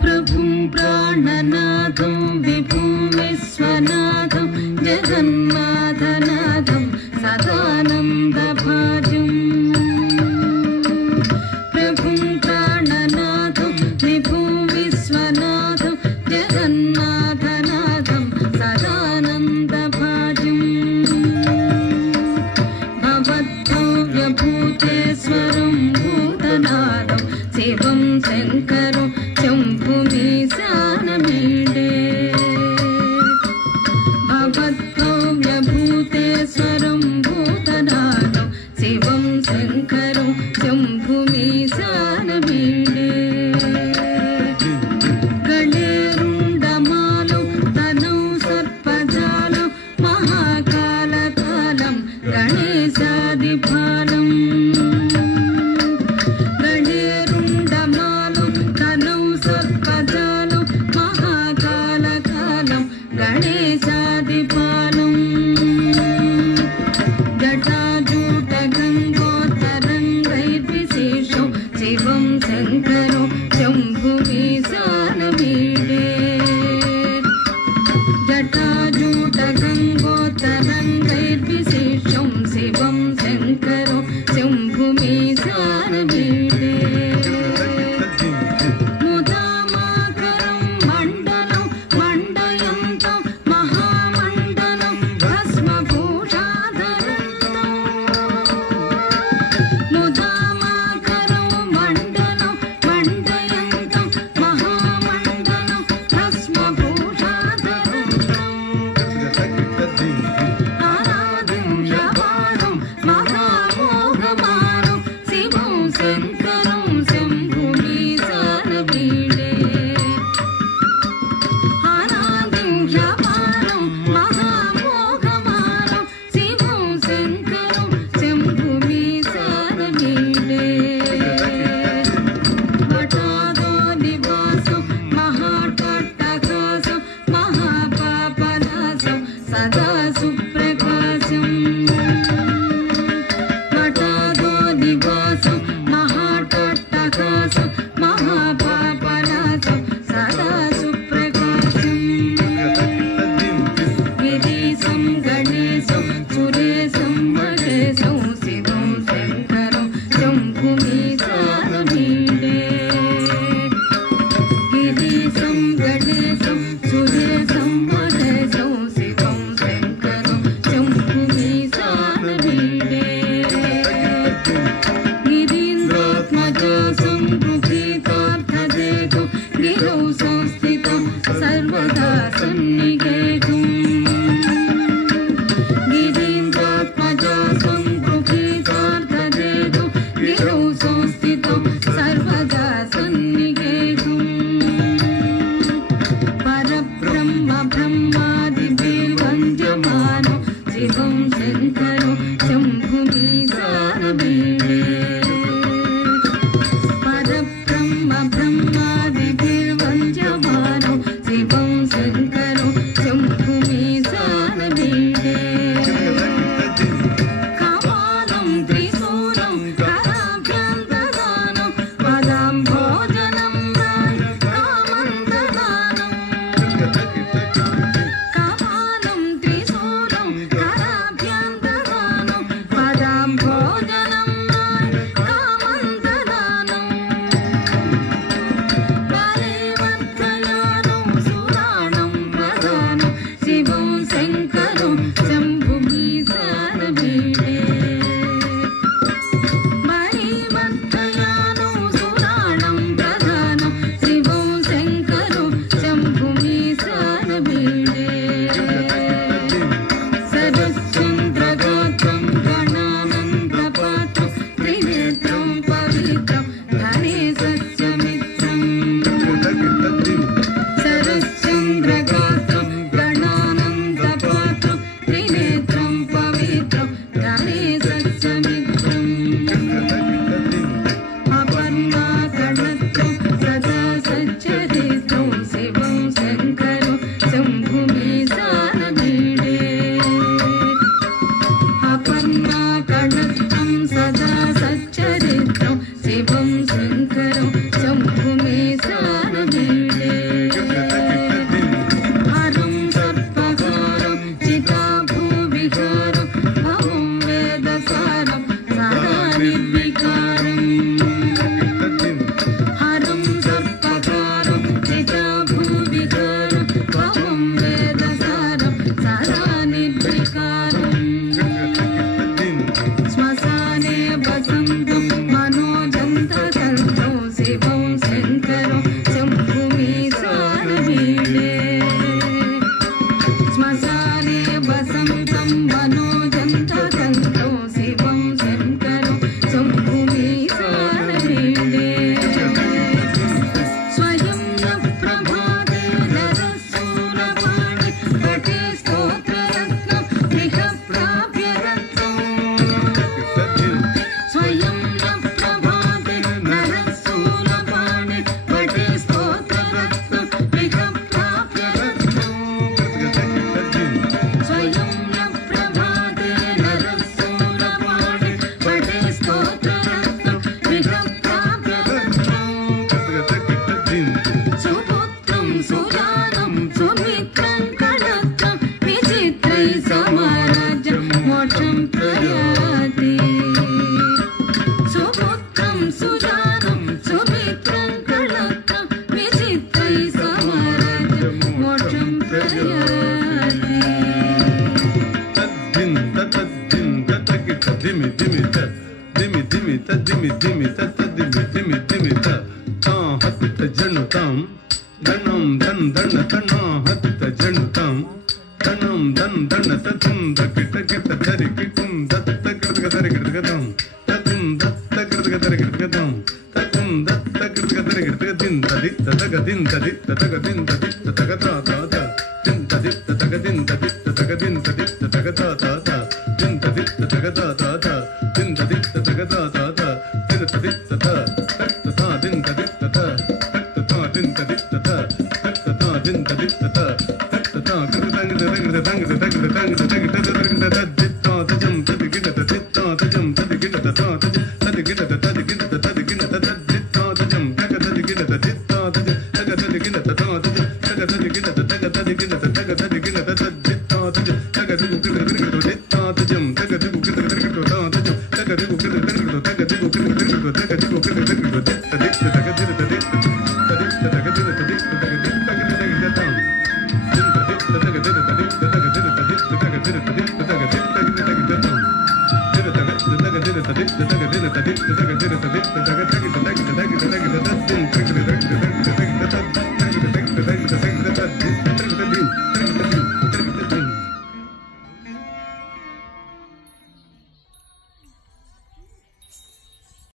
प्रभुं प्राणनाथं विभुं विश्वनाथं जगन्नाथनाथं सदानन्दभाजं प्रभुं प्राणनाथं विभुं विश्वनाथं जगन्नाथनाथं सदानन्दभाजं भवद्भव्यभूतेश्वरं भूतनाथं शिवं शङ्करं शम्भुमीशानमीडे भवद्भव्यभूतेश्वरं भूतनाथं शिवं शङ्करं शम्भुमीशानमीडे गणेरुण्डमालं तनौ सर्पजालं महाकालकालं गणेशादिभालं गणेशादिपालं जटाजूटगङ्गोत्तरङ्गैर्विशेषं शिवं शङ्करं शम्भुमीशानमीडे जटाजूटगङ्गोत्तरङ्गैर्विशेषं शिवं शङ्करं प्रयाति सुपुत्रं सुजानं सुमित्रं कलत्रं विचित्रै समरज मोक्षं प्रयाति तद्दिं ततकिट दिमि दिमि दिमि हत जनुतां धनं धन धन तना हत जनुतां धनं धन धन ततुं दकिट किट धरि किटुं दत्त कृतक धरि कृतकं ततुं दत्त कृतक धरि कृतकं ततुं दत्त कृतक धरि कृतकं तदि ततक दिन तदि ततक दिन तदि ततक ता ता दिन तदि ततक दिन तदि ततक दिन तदि ततक ता ता दिन तदि ततक ता ता दिन तदि ततक ता ता दिन तदि तता तत ता दिन तदि तता तत ता दिन तदि तता तत ता दिन तदि तता तत ता कृतंग दंग दंग दंग दंग दंग तदित्ता तजं तदिगिट तदित्ता तजं तदिगिट तता तदिगिट तदिगिट तदिगिट तदित्ता तजं तग तदिगिट तदित्ता तज तग तदिगिट तता तज तग तदिगिट तग तदिगिट तग तदिगिट तदित्ता तज तग तदिगिट तदित्ता तजं तग तदिगिट तदिगिट तता तज तग तदिगिट तदिगिट तग तदिगिट तदिगिट तदिगिट तग तदिगिट तदिगिट